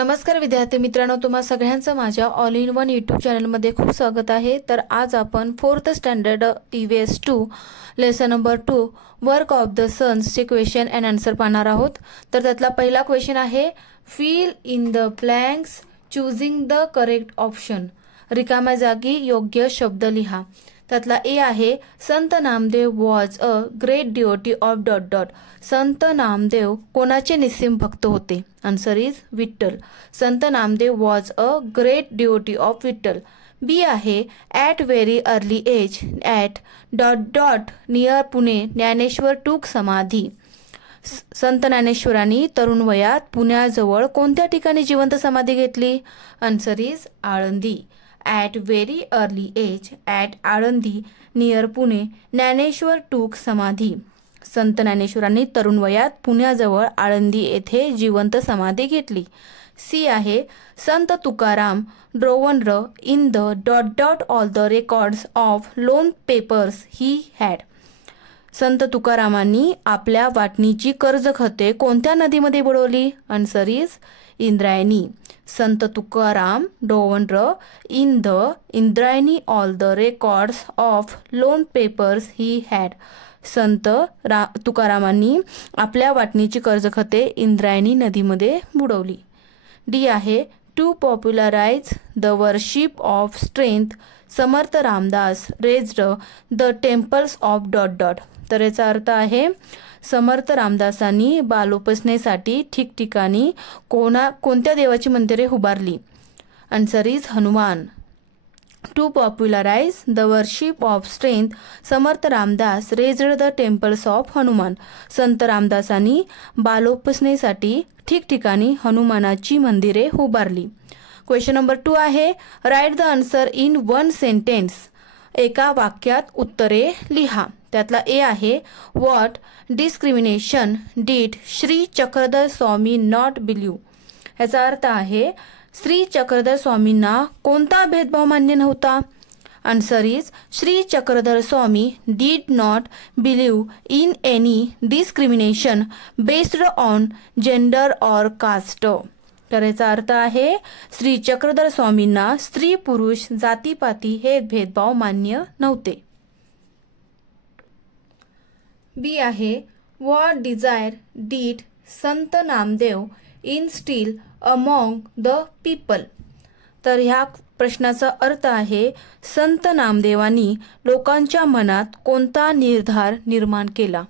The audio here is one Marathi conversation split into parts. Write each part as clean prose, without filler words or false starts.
नमस्कार विद्यार्थी मित्रांनो, तुम्हा सगळ्यांचं माझ्या ऑल इन वन यूट्यूब चॅनलमध्ये खूप स्वागत आहे। तर आज आपण 4th standard EVS 2 lesson number 2 work of the saints चे क्वेश्चन अँड आन्सर पाहणार आहोत। तर त्यातला पहिला क्वेश्चन आहे fill in the blanks choosing the correct option. रिकाम्या जागी योग्य शब्द लिहा। त्यातला ए आहे Sant Namdev was a great devotee of dot dot. Sant Namdev कोणाचे निस्सीम भक्त होते? Answer is Vitthal. Sant Namdev was a great devotee of Vitthal. B आहे at very early age at dot dot near Pune Dnyaneshwar took samadhi. संत ज्ञानेश्वरांनी तरुण वयात पुण्याजवळ कोणत्या ठिकाणी जिवंत समाधी घेतली? Answer is Alandi. At very early age at Alandi near Pune Dnyaneshwar took samadhi. संत ज्ञानेश्वरांनी तरुण वयात पुण्याजवळ आळंदी येथे जिवंत समाधी घेतली। सी आहे Sant Tukaram drowned in the dot dot all the records of loan papers he had. Sant तुकारामांनी आपल्या वाटणीची कर्ज खाते कोणत्या नदीमध्ये बुडवली? Answer is Indrayani. Sant Tukaram drowned in the Indrayani all the records of loan papers he had. Sant तुकारामांनी आपल्या वाटणीची कर्ज खाते इंद्रायणी नदीमध्ये बुडवली। डी आहे to popularize the worship of strength Samarth Ramdas raised the temples of dot dot. तर याचा अर्थ आहे समर्थ रामदासांनी बालोपासनेसाठी ठिकठिकाणी कोणत्या देवाची मंदिरे उभारली? Answer is Hanuman. To popularize the worship of strength Samarth Ramdas raised the temples of Hanuman. Sant रामदासांनी बालोपासनेसाठी ठिकठिकाणी हनुमानाची मंदिरे उभारली। क्वेश्चन नंबर 2 आहे write the answer in one sentence. एका वाक्यात उत्तरे लिहा। त्यातला ए आहे what discrimination did Shri Chakradhar Swami not believe. याचा अर्थ आहे श्री चक्रधर स्वामींना कोणता भेदभाव मान्य नव्हता? Answer is Shri Chakradhar Swami did not believe in any discrimination based on gender or caste. तर याचा अर्थ आहे श्री चक्रधर स्वामींना स्त्री पुरुष जातीपाती हे भेदभाव मान्य नव्हते। बी आहे what Dzire did Sant Namdev इनस्टिल among the people. तर ह्या प्रश्नाचा अर्थ आहे संत नामदेवांनी लोकांच्या मनात कोणता निर्धार निर्माण केला?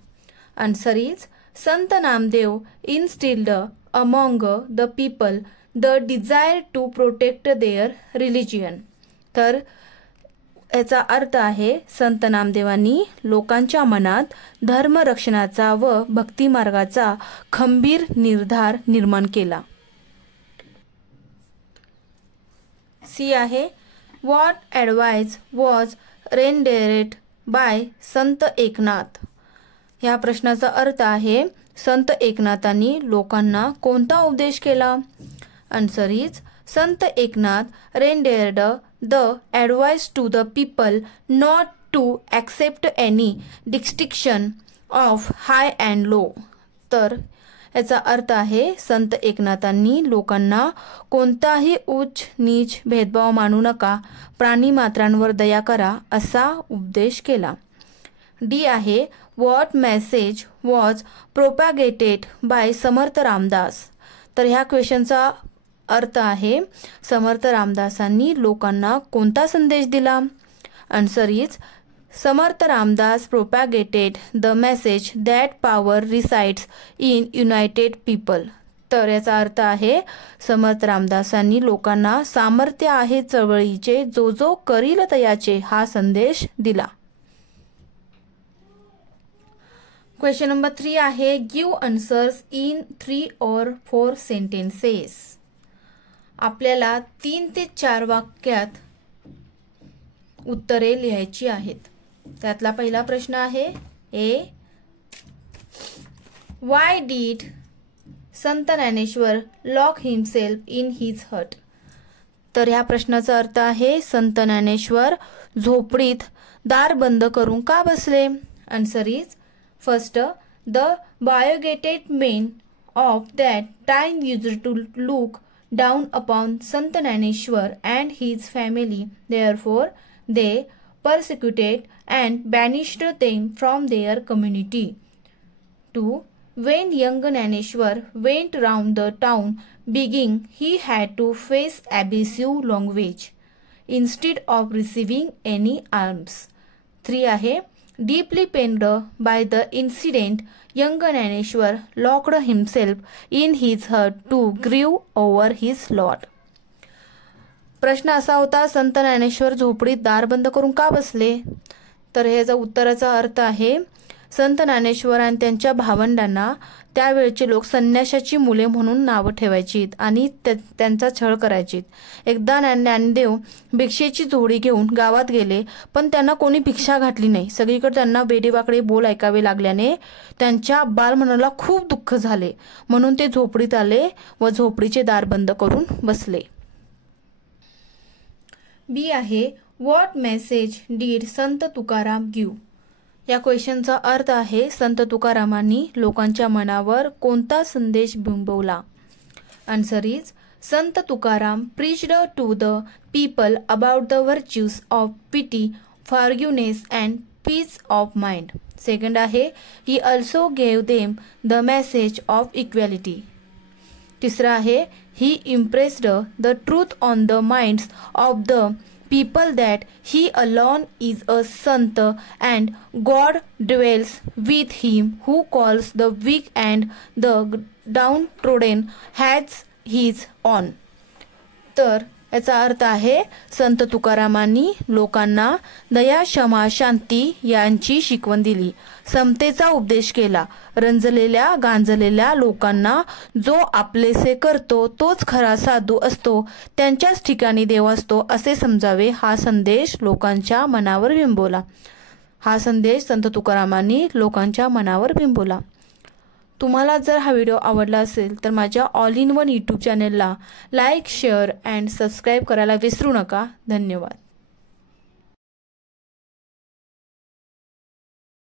Answer is Sant Namdev instilled among the people the desire to protect their religion. तर याचा अर्थ आहे संत नामदेवांनी लोकांच्या मनात धर्मरक्षणाचा व भक्ती मार्गाचा खंबीर निर्धार निर्माण केला। सी आहे what advice was rendered by Sant Eknath. ह्या प्रश्नाचा अर्थ आहे संत एकनाथांनी लोकांना कोणता उपदेश केला? Answer is Sant Eknath rendered the advice to the people not to accept any distinction of high and low. तर याचा अर्थ आहे संत एकनाथांनी लोकांना कोणताही उच्च नीच भेदभाव मानू नका, प्राणी मात्रांवर दया करा असा उपदेश केला। डी आहे what message was प्रोपॅगेटेड bye Samarth Ramdas. तर ह्या क्वेश्चनचा अर्थ आहे समर्थ रामदासांनी लोकांना कोणता संदेश दिला? Answer is Samarth Ramdas propagated the message that power resides in united people. तर याचा अर्थ आहे समर्थ रामदासांनी लोकांना सामर्थ्य आहे चळवळीचे जो जो करील तयाचे हा संदेश दिला। क्वेश्चन नंबर 3 आहे give answers in 3 or 4 sentences. आपल्याला 3 ते 4 वाक्यात उत्तरे लिहायची आहेत। त्यातला पहिला प्रश्न आहे ए why did Sant Dnyaneshwar lock himself in his hut. तर ह्या प्रश्नाचा अर्थ आहे संत ज्ञानेश्वर झोपडीत दार बंद करून का बसले? Answer is first the bigoted men of that time used to look down upon Sant Naneshwar and his family. Therefore, they persecuted and banished them from their community. 2. When young Naneshwar went round the town begging, he had to face abusive language instead of receiving any alms. 3 आहे deeply pained by the incident, young Naneshwar locked himself in his hut to grieve over his lot. प्रश्न असा होता, संत ज्ञानेश्वर झोपडीत दार बंद करून का बसले? तर ह्याचा उत्तराचा अर्थ आहे, संत ज्ञानेश्वर आणि त्यांच्या भावंडांना त्यावेळचे लोक संन्याशाची मुले म्हणून नावं ठेवायची आणि त्यांचा छळ करायची. एकदा ज्ञानदेव भिक्षेची जोडी घेऊन गावात गेले, पण त्यांना कोणी भिक्षा घातली नाही. सगळीकडे त्यांना वेडेवाकडे बोल ऐकावे लागल्याने त्यांच्या बालमनाला खूप दुःख झाले. म्हणून ते झोपडीत आले व झोपडीचे दार बंद करून बसले. बी आहे what message did Sant Tukaram give? या क्वेश्चनचा अर्थ आहे, संत तुकारामांनी लोकांच्या मनावर कोणता संदेश बिंबवला? Answer is Sant Tukaram preached to the people about the virtues of pity, forgiveness and peace of mind. Second आहे, he also gave them the message of equality. तिसरा आहे, he impressed the truth on the minds of the people that he alone is a sant and God dwells with him who calls the weak and the downtrodden as his own. तर याचा अर्थ आहे, संत तुकारामांनी लोकांना दया, क्षमा, शांती यांची शिकवण दिली, समतेचा उपदेश केला. रंजलेल्या गांजलेल्या लोकांना जो आपलेसे करतो तोच खरा साधू असतो, त्यांच्याच ठिकाणी देव असतो असे समजावे, हा संदेश लोकांच्या मनावर बिंबवला. हा संदेश संत तुकारामांनी लोकांच्या मनावर बिंबवला. तुम्हाला जर हा व्हिडिओ आवडला असेल तर माझ्या ऑल इन वन यूट्यूब चॅनलला लाईक, शेअर अँड सबस्क्राईब करायला विसरू नका. धन्यवाद.